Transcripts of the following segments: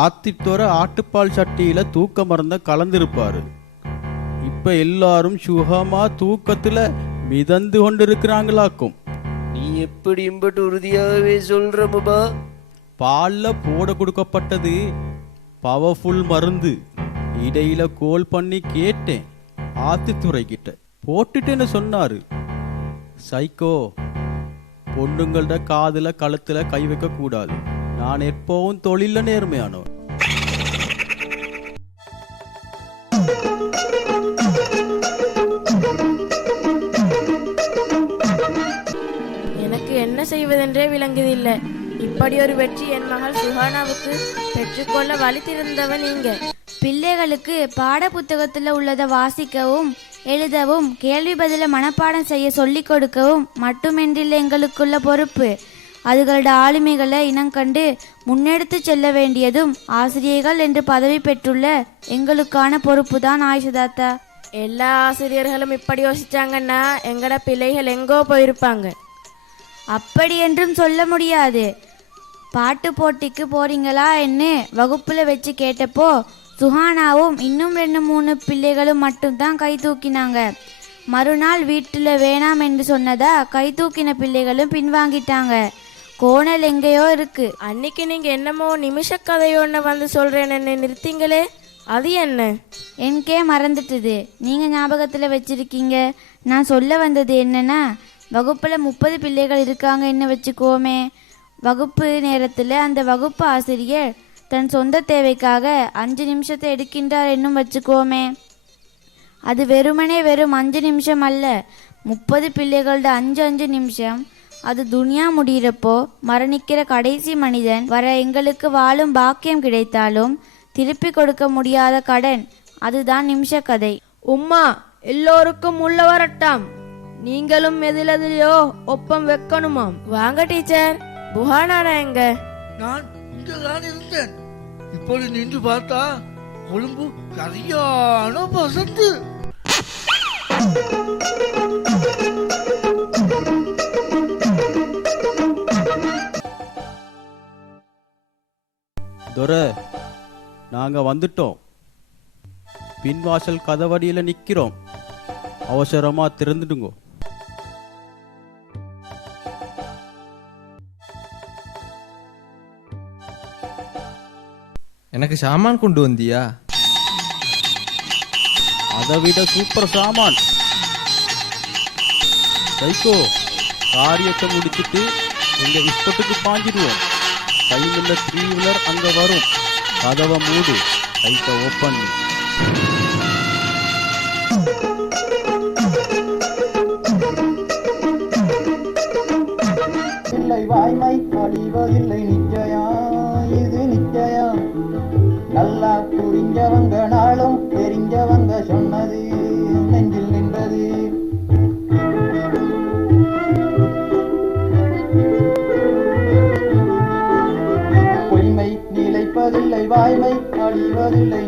ஆத்தித்தோர ஆட்டுப்பால் சட்டியில தூக்க மருந்த கலந்திருப்பாரு. இப்ப எல்லாரும் சுகமா தூக்கத்துல மிதந்து கொண்டிருக்கிறாங்களாக்கும். நீ எப்படி இம்பட்டு உறுதியாகவே சொல்ற முபா? பால்ல போட கொடுக்கப்பட்டது பவர்ஃபுல் மருந்து. இடையில கோல் பண்ணி கேட்டேன். ஆத்தித்துறை கிட்ட போட்டுட்டேன்னு சொன்னாரு. சைக்கோ பொண்ணுங்கள்ட காதுல கழுத்துல கை வைக்க கூடாது நான் எப்பவும் தொழில நேர்மையானவன் எனக்கு என்ன செய்வதென்றே விளங்குதில்லை. இப்படி ஒரு வெற்றி என் மகள் சுஹானாவுக்கு பெற்றுக்கொள்ள வழி திறந்தவன் நீங்க பிள்ளைகளுக்கு பாட புத்தகத்தில் உள்ளதை வாசிக்கவும் எழுதவும் கேள்வி பதில மனப்பாடம் செய்ய சொல்லிக் கொடுக்கவும் மட்டுமின்றில்லை எங்களுக்குள்ள பொறுப்பு. அதுகளோட ஆளுமைகளை இனங்கண்டு முன்னெடுத்து செல்ல வேண்டியதும் ஆசிரியர்கள் என்று பதவி பெற்றுள்ள எங்களுக்கான பொறுப்பு தான் ஆயுஷதாத்தா. எல்லா ஆசிரியர்களும் இப்படி யோசிச்சாங்கன்னா எங்கட பிள்ளைகள் எங்கோ போயிருப்பாங்க. அப்படி என்றும் சொல்ல முடியாது. பாட்டு போட்டிக்கு போறீங்களா என்ன வகுப்புல வச்சு கேட்டப்போ சுஹானாவும் இன்னும் ரெண்டு மூணு பிள்ளைகளும் மட்டும்தான் கை தூக்கினாங்க. மறுநாள் வீட்டில் வேணாம் என்று சொன்னதா கை தூக்கின பிள்ளைகளும் பின்வாங்கிட்டாங்க. கோணல் எங்கேயோ இருக்கு. அன்னைக்கு நீங்க என்னமோ நிமிஷ கதையோன்னு வந்து சொல்றேன்னு நிறுத்தீங்களே? அது என்ன? எனக்கே மறந்துட்டுது. நீங்க ஞாபகத்துல வச்சிருக்கீங்க. நான் சொல்ல வந்தது என்னன்னா வகுப்புல முப்பது பிள்ளைகள் இருக்காங்க என்ன வச்சுக்கோமே. வகுப்பு நேரத்துல அந்த வகுப்பு ஆசிரியர் தன் சொந்த தேவைக்காக அஞ்சு நிமிஷத்தை எடுக்கின்றார் என்னும் வச்சுக்கோமே. அது வெறுமனே வெறும் அஞ்சு நிமிஷம் அல்ல முப்பது பிள்ளைகளோட அஞ்சு அஞ்சு நிமிஷம் அது துனியா முடியிறப்போ மரணிக்கிற கடைசி மனிதன் வர எங்களுக்கு வாழும் பாக்கியம் கிடைத்தாலும் திருப்பி கொடுக்க முடியாத கடன். அதுதான் நிமிஷ கதை உம்மா எல்லோருக்கும் உள்ள வரட்டாம். நீங்களும் எதிலெதிலையோ ஒப்பம் வைக்கணுமாம். வாங்க டீச்சர். புகானானா எங்க? நான் இங்கதான் இருந்தேன். இப்படி நின்று பார்த்தா கொழும்பு சரியான பசந்து துரை நாங்க வந்துட்டோம். பின்வாசல் கதவடியில நிக்கிறோம். அவசரமா திறந்துடுங்கோ. எனக்கு சாமான் கொண்டு வந்தியா? அதை விட சூப்பர் சாமான். சைக்கோ காரியத்தை முடிச்சிட்டு எங்க இஷ்டத்துக்கு பாஞ்சிடுவோம். கையில் த்ரீ வீலர் அங்க வரும். கதவை மூடு. லைட்டை ஓப்பன் இல்லை வாய்மை அழிவதில்லை நிச்சயா இது நிச்சயம் நல்லா புரிஞ்சவங்க நாளும் தெரிஞ்சவங்க சொன்னது. அழிவதில்லை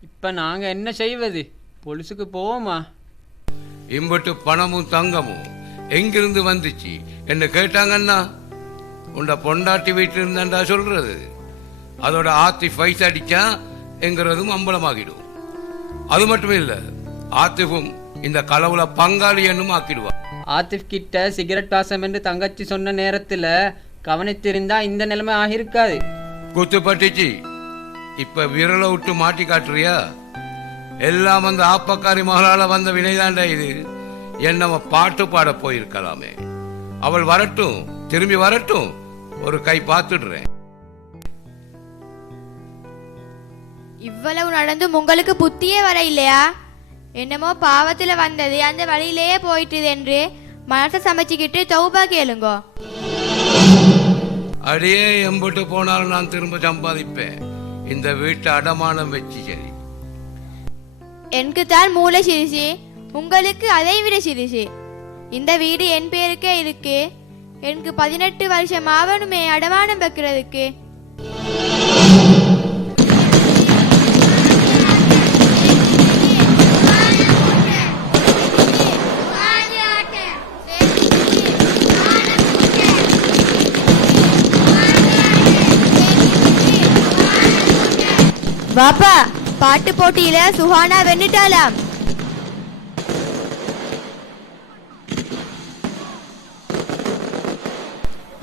இப்ப நாங்க என்ன செய்வது? பொலிசுக்கு போவோமா? இம்பட்டு பணமும் தங்கமும் எங்கிருந்து வந்துச்சு? என்ன கேட்டாங்கன்னா உண்ட பொண்டாட்டி வீட்டில் இருந்தாண்டா சொல்றது. அதோட ஆத்தி பைசா அடிச்சா என்கிறதும் அம்பலமாகிடும். அது மட்டும் இல்ல ஆத்திஃபும் இந்த களவுல பங்காளி என்னும் ஆக்கிடுவா. ஆத்திஃப் கிட்ட சிகரெட் வாசம் என்று தங்கச்சி சொன்ன நேரத்தில் கவனித்திருந்தா இந்த நிலைமை ஆகியிருக்காது. குத்து பட்டுச்சு. இப்ப விரலை விட்டு மாட்டி காட்டுறியா? எல்லாம் அந்த ஆப்பக்காரி மகளால வந்த வினைதாண்டா இது. என்னவ பாட்டு பாட போயிருக்கலாமே. அவள் வரட்டும் திரும்பி வரட்டும். ஒரு கை பார்த்துடுறேன். இவ்வளவு நடந்தும் உங்களுக்கு புத்தியே வர இல்லையா? என்னமோ பாவத்துல வந்தது அந்த வழியிலேயே போயிட்டுது என்று மனசை சமைச்சுக்கிட்டு தௌபா கேளுங்கோ. அடியே எம்புட்டு போனாலும் நான் திரும்ப சம்பாதிப்பேன். இந்த வீட்டை அடமானம் வச்சு சரி. எனக்கு தான் மூளை சிரிச்சு உங்களுக்கு அதை விட சிரிச்சு இந்த வீடு என் பேருக்கே இருக்கு. எனக்கு பதினெட்டு வருஷம் ஆவணுமே அடமானம் வைக்கிறதுக்கு. வாப்பா பாட்டு போட்டியில சுஹானா வென்னுட்டாளாம்.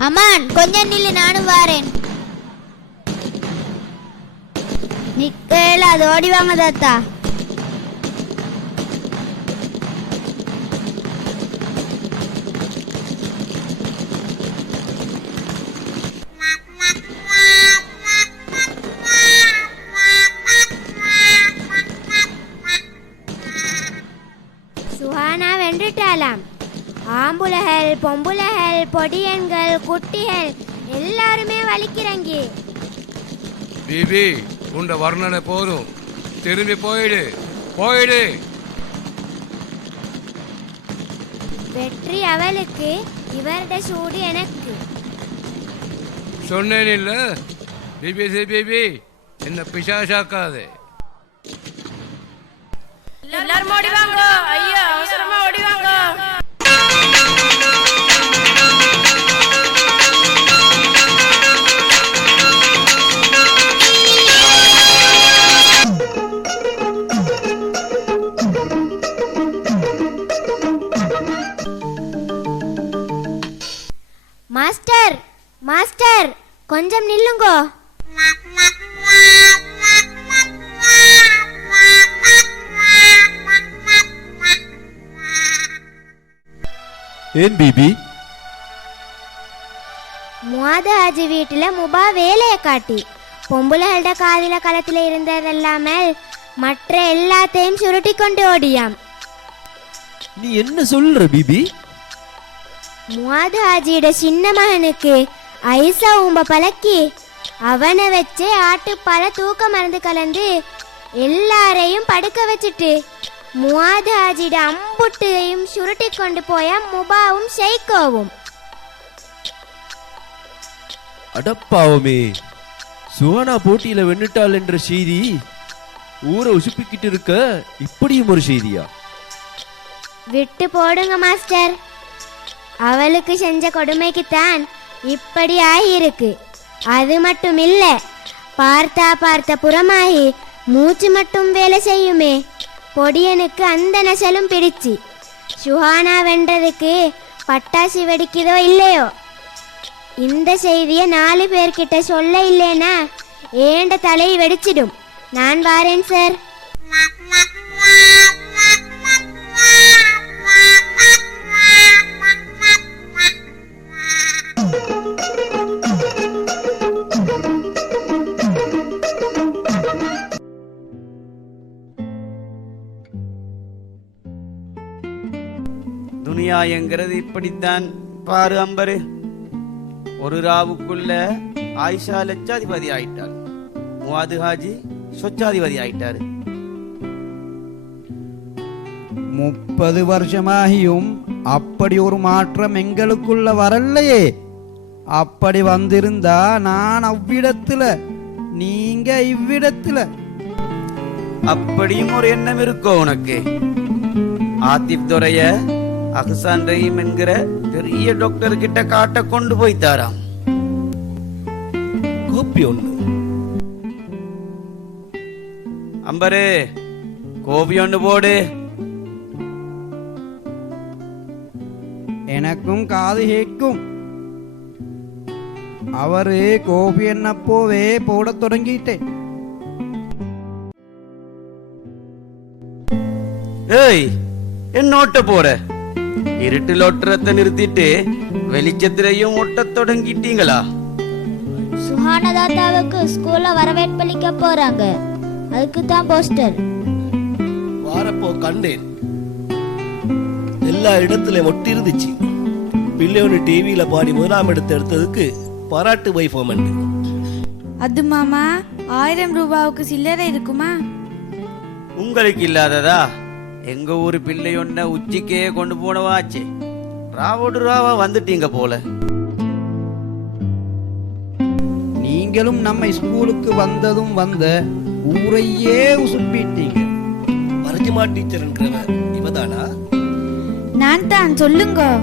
அம்மான் கொஞ்சம் நில்லு நானும் வாரேன். நிக்கையில் அது ஓடி வாங்க தாத்தா. சுஹானா வென்றுட்டாளாம். ஆம்புலகள் பொம்புலகள் பொடியன்கள் குட்டிகள் எல்லாருமே வலிக்கிறாங்க. பிபி உண்ட வர்ணனை போதும். திரும்பி போயிடு போயிடு. வெற்றி அவளுக்கு இவருடைய சூடு எனக்கு. சொன்னேன் இல்ல பிபிசி பிபி என்ன பிசாசாக்காதே. எல்லாரும் ஓடி வாங்க ஐயா அவசரமா ஓடி வாங்க மாஸ்டர் மாஸ்டர் கொஞ்சம் நில்லுங்கோ. ஏன் பிபி? முவாத ஹாஜி வீட்டுல முபா வேலையை காட்டி. பொம்புலகளோட காதில களத்துல இருந்ததெல்லாமல் மற்ற எல்லாத்தையும் சுருட்டி கொண்டு ஓடியாம். நீ என்ன சொல்ற பிபி? முவாது ஹாஜியோட சின்ன மகனுக்கு ஐசா உம்ப பழக்கி அவனை வச்சு ஆட்டுப்பால தூக்க மருந்து கலந்து எல்லாரையும் படுக்க வச்சுட்டு சுருட்டி கொண்டு போய முபாவும் ஷெய்கோவும் அடப்பாவமே சுவனா போட்டியில வென்னுட்டாள் என்ற செய்தி ஊரை உசுப்பிக்கிட்டு இருக்க இப்படியும் ஒரு செய்தியா? விட்டு போடுங்க மாஸ்டர். அவளுக்கு செஞ்ச கொடுமைக்குத்தான் இப்படி ஆகியிருக்கு அது மட்டும் இல்ல பார்த்தா பார்த்த புறமாகி மூச்சு மட்டும் வேலை செய்யுமே. பொடியனுக்கு அந்த நசலும் பிடிச்சு சுஹானா வென்றதுக்கு பட்டாசு வெடிக்குதோ இல்லையோ? இந்த செய்தியை நாலு பேர்கிட்ட சொல்ல இல்லைனா ஏண்ட தலை வெடிச்சிடும். நான் வாரேன் சார். துனியாங்கிறது இப்படித்தான். பாரு அம்பரு. ஒரு ராவுக்குள்ள ஆயிஷா லட்சாதிபதி ஆயிட்டார். முவாது ஹாஜி சொச்சாதிபதி ஆயிட்டாரு. முப்பது வருஷமாகியும் அப்படி ஒரு மாற்றம் எங்களுக்குள்ள வரலையே. அப்படி வந்திருந்தா நான் அவ்விடத்துல நீங்க இவ்விடத்துல. அப்படியும் ஒரு எண்ணம் இருக்கோ உனக்கு? ஆத்திப் துறைய அகசான் ரஹீம் என்கிற பெரிய டாக்டர் கிட்ட காட்ட கொண்டு போய்த்தாராம் கோப்பி ஒண்ணு. அம்பரு கோபி ஒன்று போடு. எனக்கும் காது கேட்கும். அவரு கோபி என்னப்போவே போடத் தொடங்கிட்டேன். ஏய் என்ன ஓட்ட போற. இருட்டில் ஒட்டுறத நிறுத்திட்டு வெளிச்சத்திலையும் ஒட்டத் தொடங்கிட்டீங்களா? சுஹான தாத்தாவுக்கு ஸ்கூல்ல வரவேற்பளிக்க போறாங்க. அதுக்கு தான் போஸ்டர். வாரப்போ கண்டேன். எல்லா இடத்துலயும் ஒட்டி இருந்துச்சு பிள்ளையோட டிவியில பாடி முதலாம் இடத்தை எடுத்ததுக்கு பாராட்டு வைஃபோம் அது மாமா ஆயிரம் ரூபாவுக்கு சில்லறை இருக்குமா? உங்களுக்கு இல்லாததா? எங்க ஊரு பிள்ளை ஒன்ன உச்சிக்கே கொண்டு போனவாச்சே. ராவோடு ராவா வந்துட்டீங்க போல. நீங்களும் நம்ம ஸ்கூலுக்கு வந்ததும் வந்த ஊரையே உசுப்பிட்டீங்க. பரஜிமா டீச்சர்ன்றவ இவதானா? நான் தான் சொல்லுங்க.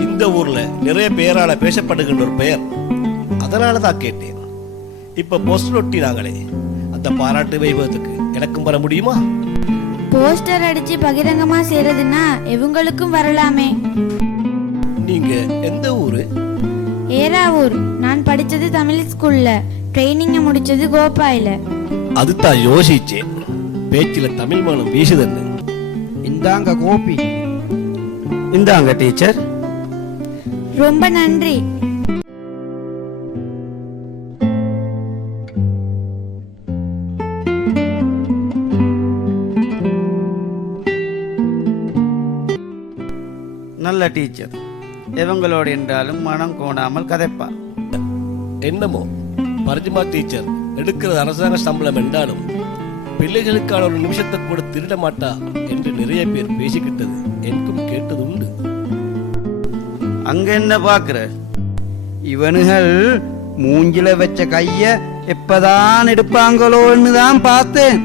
இந்த ஊர்ல நிறைய பேரால பேசப்படுகின்ற ஒரு பெயர். அதனால தான் கேட்டேன். இப்ப போஸ்டர் ஒட்டினாங்களே அந்த பாராட்டு வைபவத்துக்கு எனக்கும் வர முடியுமா? போஸ்டர் அடிச்சு பகிரங்கமா செய்யறதுன்னா இவங்களுக்கும் வரலாமே. நீங்க எந்த ஊரு? ஏராவூர் நான் படிச்சது தமிழ் ஸ்கூல்ல. ட்ரைனிங்க முடிச்சது கோப்பாயில. அதுதான் யோசிச்சேன் பேச்சில தமிழ் மனம் வீசுதுன்னு. இந்தாங்க கோபி. இந்தாங்க டீச்சர். ரொம்ப நன்றி. நல்ல டீச்சர் இவங்களோடு என்றாலும் மனம் கோணாமல் கதைப்பா என்னமோ பரஜிமா டீச்சர் எடுக்கிறது அரசாங்க சம்பளம் என்றாலும் பிள்ளைகளுக்கான ஒரு நிமிஷத்தை கூட திருட மாட்டா என்று நிறைய பேர் பேசிக்கிட்டது எனக்கும் கேட்டது உண்டு. அங்க என்ன பாக்குற இவனுகள் மூஞ்சில வச்ச கைய எப்பதான் எடுப்பாங்களோன்னு தான் பார்த்தேன்.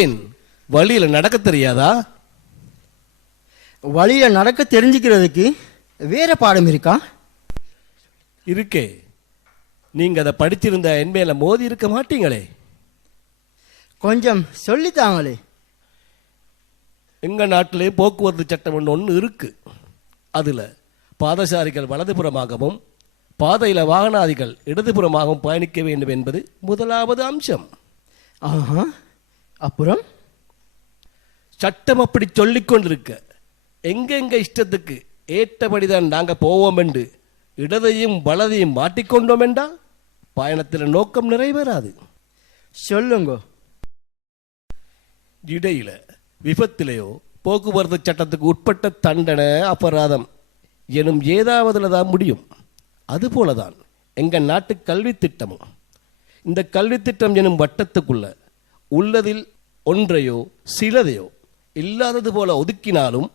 ஏன்? வழியில நடக்க தெரியாதா? வழியில நடக்க தெரிஞ்சுக்கிறதுக்கு வேற பாடம் இருக்கா? இருக்கே. நீங்க அதை படிச்சிருந்தா என் மேல மோதி இருக்க மாட்டீங்களே. கொஞ்சம் சொல்லித்தாங்களே. எங்க நாட்டிலே போக்குவரத்து சட்டம் ஒன்று ஒன்று இருக்கு. அதுல பாதசாரிகள் வலதுபுறமாகவும் பாதையில வாகனாதிகள் இடதுபுறமாகவும் பயணிக்க வேண்டும் என்பது முதலாவது அம்சம். ஆஹா. அப்புறம்? சட்டம் அப்படி சொல்லிக் கொண்டிருக்க. எங்கெங்க இஷ்டத்துக்கு ஏற்றபடிதான் நாங்க போவோம் என்று இடதையும் வலதையும் மாட்டிக்கொண்டோம் என்றால் பயணத்தில் நோக்கம் நிறைவேறாது. சொல்லுங்க. இடையில விபத்திலேயோ போக்குவரத்து சட்டத்துக்கு உட்பட்ட தண்டனை அபராதம் எனும் ஏதாவதுல தான் முடியும். அதுபோலதான் எங்க நாட்டு கல்வி திட்டமும். இந்த கல்வி திட்டம் எனும் வட்டத்துக்குள்ள உள்ளதில் ஒன்றையோ சிலதையோ இல்லாதது போல ஒதுக்கினாலும்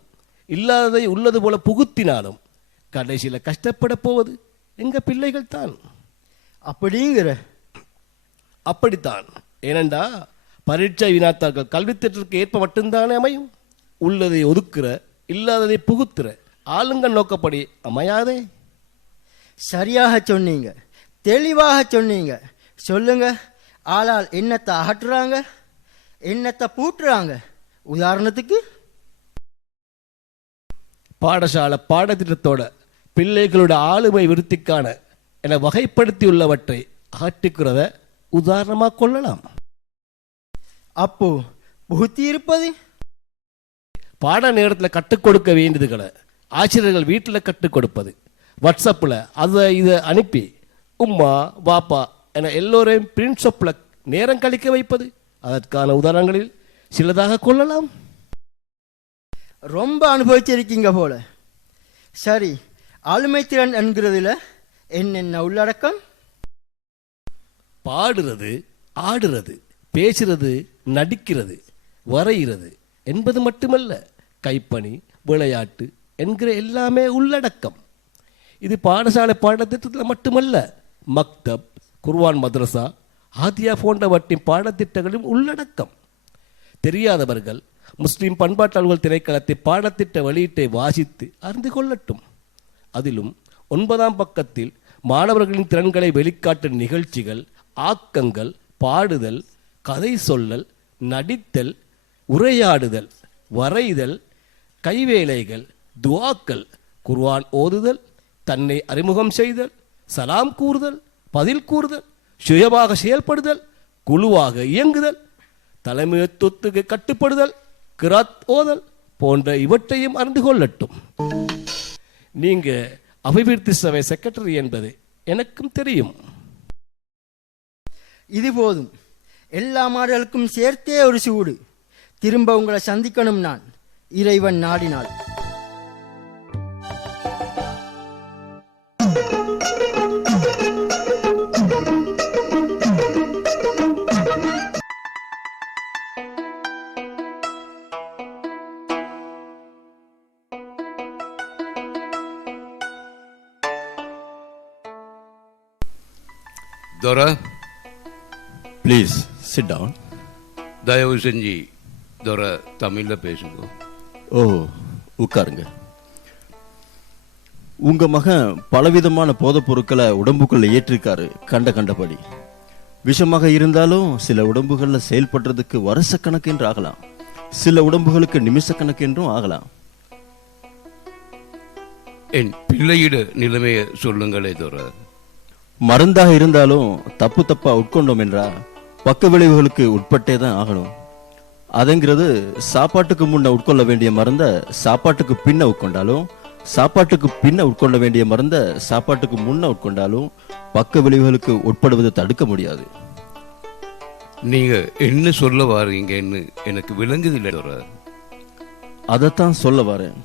இல்லாததை உள்ளது போல புகுத்தினாலும் கடைசியில கஷ்டப்பட போவது எங்க பிள்ளைகள் தான். அப்படிங்கிற. அப்படித்தான். ஏனண்டா பரீட்சை வினாத்தார்கள் கல்வி திட்டத்திற்கு ஏற்ப மட்டும்தானே அமையும்? உள்ளதை ஒதுக்குற இல்லாததை புகுத்துற ஆளுங்க நோக்கப்படி அமையாதே. சரியாக சொன்னீங்க. தெளிவாக சொன்னீங்க. சொல்லுங்க. ஆளால் எண்ணத்தை அகற்றுறாங்க? எண்ணத்தை பூட்டுறாங்க? உதாரணத்துக்கு பாடசாலை பாடத்திட்டத்தோட பிள்ளைகளோட ஆளுமை விருத்திக்கான என வகைப்படுத்தியுள்ளவற்றை அகற்றிக்கிறத உதாரணமாக கொள்ளலாம். அப்போ புகுத்தி இருப்பது? பாட நேரத்தில் கற்றுக் கொடுக்க வேண்டியதுகளை ஆசிரியர்கள் வீட்டில் கற்றுக் கொடுப்பது. வாட்ஸ்அப்பில் அதை இதை அனுப்பி உம்மா வாப்பா என எல்லோரையும் பிரின்சப்பில் நேரம் கழிக்க வைப்பது. அதற்கான உதாரணங்களில் சிலதாக கொள்ளலாம். ரொம்ப அனுபவிச்சிருக்கீங்க போல. சரி ஆளுமை திறன் என்கிறதுல என்னென்ன உள்ளடக்கம்? பாடுறது ஆடுறது பேசுறது நடிக்கிறது வரைகிறது என்பது மட்டுமல்ல. கைப்பணி விளையாட்டு என்கிற எல்லாமே உள்ளடக்கம். இது பாடசாலை பாடத்திட்டத்தில் மட்டுமல்ல மக்தப் குர்வான் மதரசா ஆதியா போன்றவற்றின் பாடத்திட்டங்களின் உள்ளடக்கம். தெரியாதவர்கள் முஸ்லீம் பண்பாட்டாளர்கள் அலுவல் திணைக்களத்தை பாடத்திட்ட வெளியீட்டை வாசித்து அறிந்து கொள்ளட்டும். அதிலும் ஒன்பதாம் பக்கத்தில் மாணவர்களின் திறன்களை வெளிக்காட்டும் நிகழ்ச்சிகள் ஆக்கங்கள் பாடுதல் கதை சொல்லல் நடித்தல் உரையாடுதல் வரைதல் கைவேலைகள் துவாக்கள் குர்வான் ஓதுதல் தன்னை அறிமுகம் செய்தல் சலாம் கூறுதல் பதில் கூறுதல் சுயமாக செயல்படுதல் குழுவாக இயங்குதல் தலைமைத்துவத்துக்கு கட்டுப்படுதல் கிராத் ஓதல் போன்ற இவற்றையும் அறிந்து கொள்ளட்டும். நீங்க அபிவிருத்தி சபை செக்ரட்டரி என்பது எனக்கும் தெரியும். இது போதும். எல்லா மாடுகளுக்கும் சேர்த்தே ஒரு சூடு. திரும்ப உங்களை சந்திக்கணும் நான். இறைவன் நாடினாள் துரை ப்ளீஸ் சிட் டவுன் தயவு செஞ்சு துரை தமிழில் பேசுங்க ஓ உட்காருங்க உங்க மகன் பலவிதமான போதைப் பொருட்களை உடம்புக்குள்ள ஏற்றிருக்காரு கண்ட கண்டபடி விஷமாக இருந்தாலும் சில உடம்புகள்ல செயல்படுறதுக்கு வருஷ கணக்கென்று ஆகலாம் சில உடம்புகளுக்கு நிமிஷ கணக்கென்றும் ஆகலாம் என் பிள்ளையிட நிலைமையை சொல்லுங்களே துரை மருந்தாக இருந்தாலும் தப்பு தப்பா உட்கொண்டோம் என்றா பக்க விளைவுகளுக்கு உட்பட்டே தான் ஆகணும். அதுங்கிறது சாப்பாட்டுக்கு முன்ன உட்கொள்ள வேண்டிய மருந்த சாப்பாட்டுக்கு பின்ன உட்கொண்டாலும் சாப்பாட்டுக்கு பின்ன உட்கொள்ள வேண்டிய மருந்த சாப்பாட்டுக்கு முன்ன உட்கொண்டாலும் பக்க விளைவுகளுக்கு உட்படுவதை தடுக்க முடியாது. நீங்க என்ன சொல்ல வாரீங்கன்னு எனக்கு விளங்குதில்லை துரை அதைத்தான் சொல்ல வரேன்.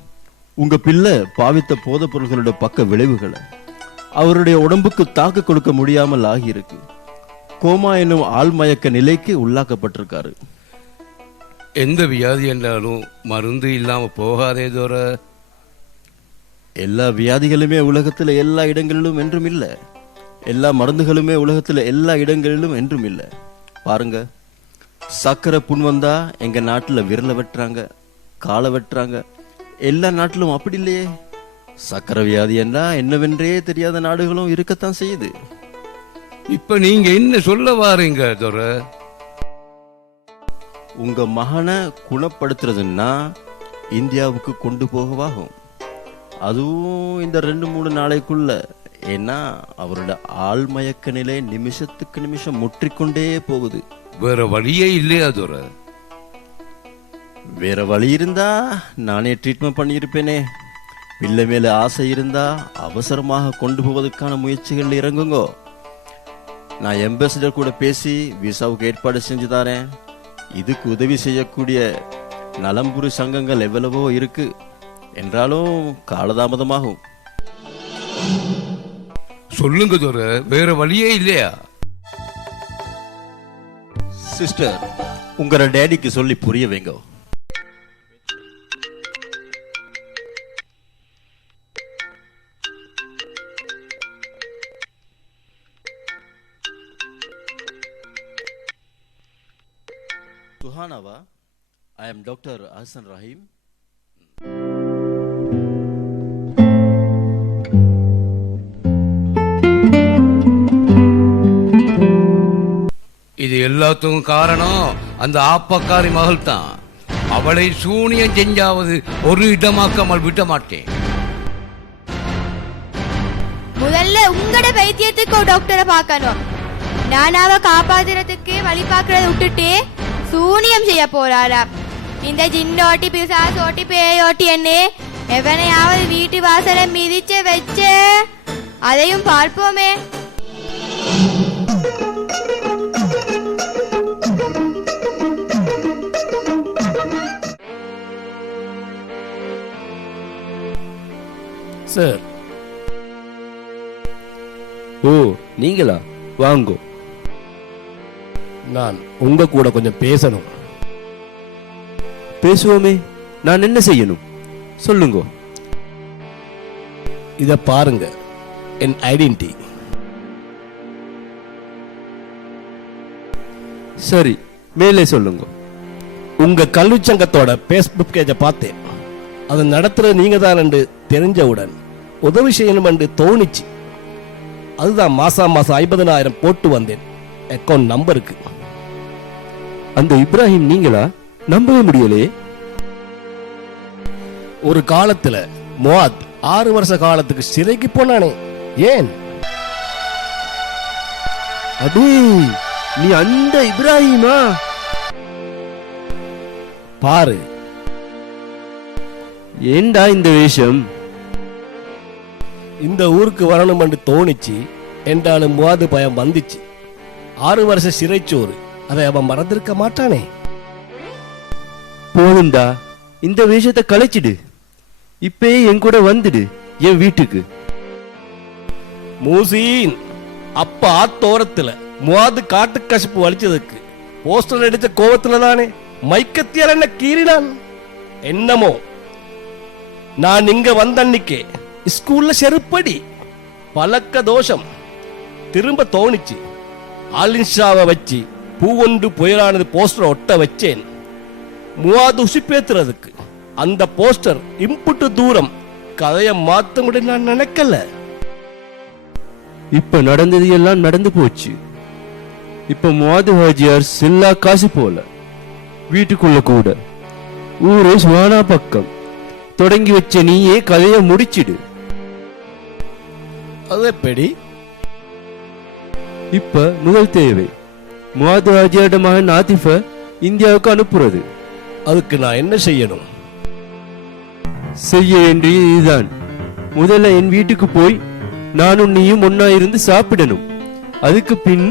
உங்க பிள்ளை பாவித்த போதைப் பொருள்களோட பக்க விளைவுகளை அவருடைய உடம்புக்கு தாக்கு கொடுக்க முடியாமல் ஆகியிருக்கு. கோமா என்னும் ஆழ்மயக்க நிலைக்கு உள்ளாக்கப்பட்டிருக்காரு. எந்த வியாதி என்றாலும் மருந்து இல்லாம போகாதே துரை எல்லா வியாதிகளுமே உலகத்துல எல்லா இடங்களிலும் என்றும் இல்லை. எல்லா மருந்துகளுமே உலகத்துல எல்லா இடங்களிலும் என்றும் இல்லை. பாருங்க. சக்கரை புண் வந்தா எங்க நாட்டுல விரல வெட்டுறாங்க காலை வெட்டுறாங்க. எல்லா நாட்டிலும் அப்படி இல்லையே. சக்கரை வியாதி என்றா என்னவென்றே தெரியாத நாடுகளும் இருக்கத்தான் செய்யுது. இப்ப நீங்க என்ன சொல்ல வாரீங்க துரை? உங்க மகனை குணப்படுத்துறதுன்னா இந்தியாவுக்கு கொண்டு போகவாகும். அதுவும் இந்த ரெண்டு மூணு நாளைக்குள்ள. ஏன்னா அவரோட ஆழ்மயக்க நிலை நிமிஷத்துக்கு நிமிஷம் முற்றிக்கொண்டே போகுது. வேற வழியே இல்லையா துரை? வேற வழி இருந்தா நானே ட்ரீட்மெண்ட் பண்ணியிருப்பேனே. பிள்ளை மேல ஆசை இருந்தா அவசரமாக கொண்டு போவதற்கான முயற்சிகள் இறங்குங்கோ. நான் எம்பசிடர் கூட பேசி விசாவுக்கு ஏற்பாடு செஞ்சு தரேன். இதுக்கு உதவி செய்யக்கூடிய நலம்புரி சங்கங்கள் எவ்வளவோ இருக்கு. என்றாலும் காலதாமதமாகும். சொல்லுங்க துரை வேற வழியே இல்லையா? சிஸ்டர் உங்களோட டேடிக்கு சொல்லி புரிய வைங்க. டாக்டர் ஹசன் ரஹீம். இது எல்லாத்துக்கும் காரணம் அந்த ஆப்பக்காரி மகள் தான் அவளை சூனியம் செஞ்சாவது ஒரு இடமாக்காமல் விட மாட்டேன். முதல்ல உங்களோட வைத்தியத்துக்கு ஒரு டாக்டரை பார்க்கணும். நான் அவ காப்பாத்துறதுக்கு வழி பார்க்கறத விட்டுட்டு சூனியம் செய்ய போறாரா இந்த ஜின்னோட்டி பிசாசோட்டி பேயோட்டி என்ன எவனையாவது வீட்டு வாசலை மிதிச்சு வச்சு அதையும் பார்ப்போமே சார் ஓ நீங்களா வாங்கோ நான் உங்க கூட கொஞ்சம் பேசணும் பேசுவோமே நான் என்ன செய்யணும்? சொல்லுங்க. இத பாருங்க என் ஐடென்டி சரி மேலே சொல்லுங்க. உங்க கல்விச்சங்கத்தோட பேஸ்புக் பேஜை பார்த்தேன். அதை நடத்துற நீங்க தான் என்று தெரிஞ்சவுடன் உதவி செய்யணும் என்று தோணிச்சு. அதுதான் மாசம் மாசம் ஐம்பதனாயிரம் போட்டு வந்தேன். அக்கௌண்ட் நம்பருக்கு அந்த இப்ராஹிம் நீங்களா? நம்பவே முடியலையே. ஒரு காலத்துல முவாத் ஆறு வருஷ காலத்துக்கு சிறைக்கு போனானே. ஏன்? அடே நீ அந்த இப்ராஹிமா? பாரு. ஏண்டா இந்த வேஷம்? இந்த ஊருக்கு வரணும் என்று தோணிச்சு. என்றாலும் முவாது பயம் வந்துச்சு. ஆறு வருஷ சிறைச்சோறு அதை அவன் மறந்திருக்க மாட்டானே. போதும்டா இந்த வேஷத்தை கலைச்சிடு. இப்பயே என் கூட வந்துடு என் வீட்டுக்கு. மூசீன் அப்ப ஆத்தோரத்துல முவாது காட்டு கசப்பு வலிச்சதுக்கு. போஸ்டர் அடிச்ச கோவத்துல தானே என்ன கீறினான்? என்னமோ? நான் இங்க வந்த அன்னிக்கே ஸ்கூல்ல செருப்படி. பழக்க தோஷம். திரும்ப தோணிச்சு. ஆலின்ஷாவை வச்சு பூவொண்டு புயலானது போஸ்டர் ஒட்ட வச்சேன். மூவாது உசிப்பேத்துறதுக்கு அந்த போஸ்டர் இம்புட்டு தூரம். கதையை மாத்த முடியும் நான் நினைக்கல. இப்ப நடந்தது எல்லாம் நடந்து போச்சு. இப்ப மோது ஹாஜியார் சில்லா காசு போல. வீட்டுக்குள்ள கூட. ஊரே சுவானா பக்கம். தொடங்கி வச்ச நீயே கதையை முடிச்சிடு. அது எப்படி இப்ப முதல் தேவை. முவாது ஹாஜியாரோட மகன் ஆதிஃப இந்தியாவுக்கு அனுப்புறது. அதுக்கு நான் என்ன செய்யணும்? செய்ய வேண்டியது இதுதான். முதல்ல என் வீட்டுக்கு போய் நானும் நீயும் ஒன்னா இருந்து சாப்பிடணும். அதுக்கு பின்